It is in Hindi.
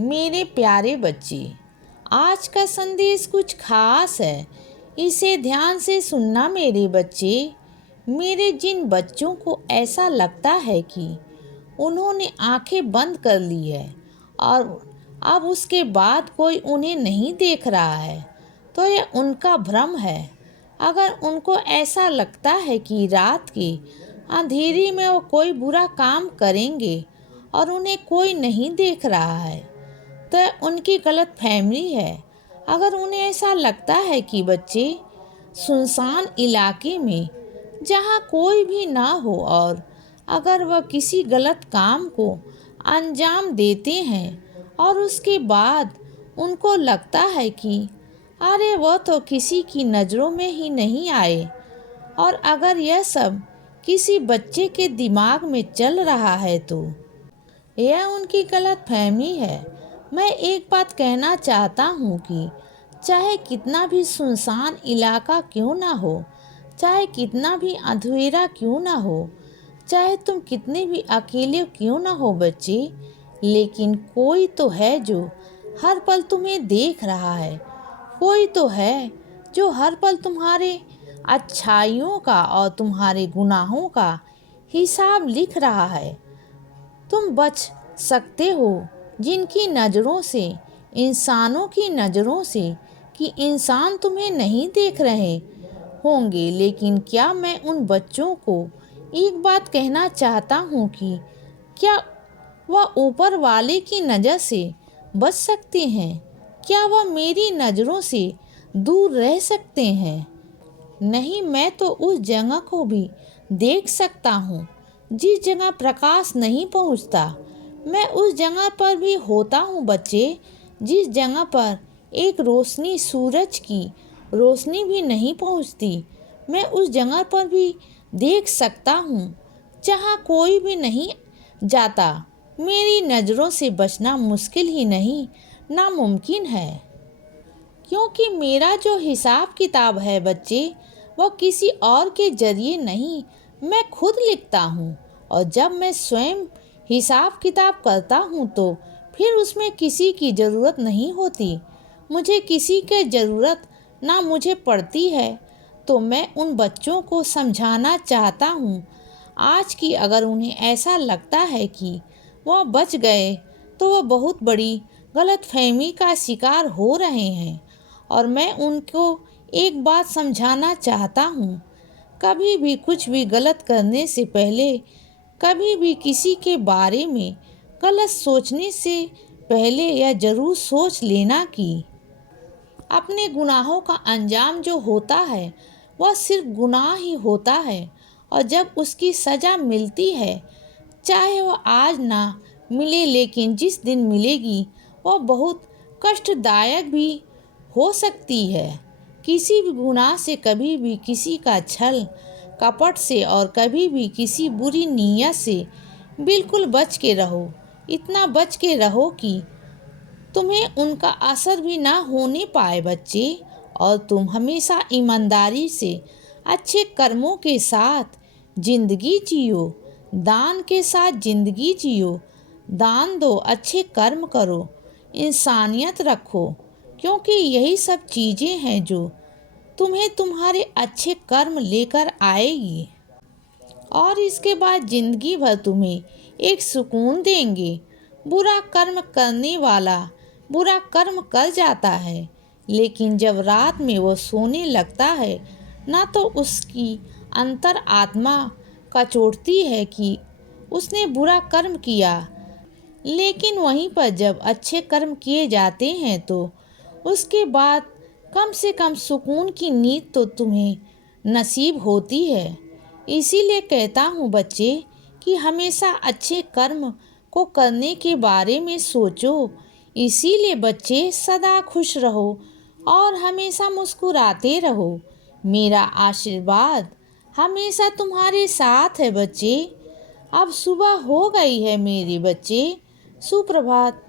मेरे प्यारे बच्चे, आज का संदेश कुछ खास है। इसे ध्यान से सुनना मेरे बच्चे। मेरे जिन बच्चों को ऐसा लगता है कि उन्होंने आंखें बंद कर ली है और अब उसके बाद कोई उन्हें नहीं देख रहा है, तो यह उनका भ्रम है। अगर उनको ऐसा लगता है कि रात के अंधेरे में वो कोई बुरा काम करेंगे और उन्हें कोई नहीं देख रहा है, तो उनकी गलत फहमी है। अगर उन्हें ऐसा लगता है कि बच्चे सुनसान इलाके में जहाँ कोई भी ना हो और अगर वह किसी गलत काम को अंजाम देते हैं और उसके बाद उनको लगता है कि अरे वह तो किसी की नज़रों में ही नहीं आए, और अगर यह सब किसी बच्चे के दिमाग में चल रहा है तो यह उनकी गलत फहमी है। मैं एक बात कहना चाहता हूँ कि चाहे कितना भी सुनसान इलाका क्यों ना हो, चाहे कितना भी अंधेरा क्यों ना हो, चाहे तुम कितने भी अकेले क्यों ना हो बच्चे, लेकिन कोई तो है जो हर पल तुम्हें देख रहा है। कोई तो है जो हर पल तुम्हारे अच्छाइयों का और तुम्हारे गुनाहों का हिसाब लिख रहा है। तुम बच सकते हो जिनकी नज़रों से, इंसानों की नज़रों से, कि इंसान तुम्हें नहीं देख रहे होंगे। लेकिन क्या मैं उन बच्चों को एक बात कहना चाहता हूँ कि क्या वह ऊपर वाले की नज़र से बच सकते हैं? क्या वह मेरी नज़रों से दूर रह सकते हैं? नहीं, मैं तो उस जगह को भी देख सकता हूँ जिस जगह प्रकाश नहीं पहुँचता। मैं उस जगह पर भी होता हूँ बच्चे, जिस जगह पर एक रोशनी, सूरज की रोशनी भी नहीं पहुँचती। मैं उस जगह पर भी देख सकता हूँ जहाँ कोई भी नहीं जाता। मेरी नज़रों से बचना मुश्किल ही नहीं, नामुमकिन है। क्योंकि मेरा जो हिसाब किताब है बच्चे, वह किसी और के जरिए नहीं, मैं खुद लिखता हूँ। और जब मैं स्वयं हिसाब किताब करता हूँ तो फिर उसमें किसी की ज़रूरत नहीं होती। मुझे किसी की ज़रूरत ना मुझे पड़ती है। तो मैं उन बच्चों को समझाना चाहता हूँ आज कि अगर उन्हें ऐसा लगता है कि वह बच गए तो वह बहुत बड़ी गलतफहमी का शिकार हो रहे हैं। और मैं उनको एक बात समझाना चाहता हूँ, कभी भी कुछ भी गलत करने से पहले, कभी भी किसी के बारे में गलत सोचने से पहले यह ज़रूर सोच लेना कि अपने गुनाहों का अंजाम जो होता है वह सिर्फ गुनाह ही होता है। और जब उसकी सज़ा मिलती है, चाहे वह आज ना मिले, लेकिन जिस दिन मिलेगी वह बहुत कष्टदायक भी हो सकती है। किसी भी गुनाह से कभी भी किसी का छल कपट से और कभी भी किसी बुरी नीयत से बिल्कुल बच के रहो। इतना बच के रहो कि तुम्हें उनका असर भी ना होने पाए बच्चे। और तुम हमेशा ईमानदारी से अच्छे कर्मों के साथ ज़िंदगी जियो, दान के साथ ज़िंदगी जियो। दान दो, अच्छे कर्म करो, इंसानियत रखो, क्योंकि यही सब चीज़ें हैं जो तुम्हें तुम्हारे अच्छे कर्म लेकर आएगी और इसके बाद ज़िंदगी भर तुम्हें एक सुकून देंगे। बुरा कर्म करने वाला बुरा कर्म कर जाता है, लेकिन जब रात में वो सोने लगता है ना, तो उसकी अंतर आत्मा कचोटती है कि उसने बुरा कर्म किया। लेकिन वहीं पर जब अच्छे कर्म किए जाते हैं तो उसके बाद कम से कम सुकून की नींद तो तुम्हें नसीब होती है। इसीलिए कहता हूँ बच्चे कि हमेशा अच्छे कर्म को करने के बारे में सोचो। इसीलिए बच्चे सदा खुश रहो और हमेशा मुस्कुराते रहो। मेरा आशीर्वाद हमेशा तुम्हारे साथ है बच्चे। अब सुबह हो गई है मेरे बच्चे। सुप्रभात।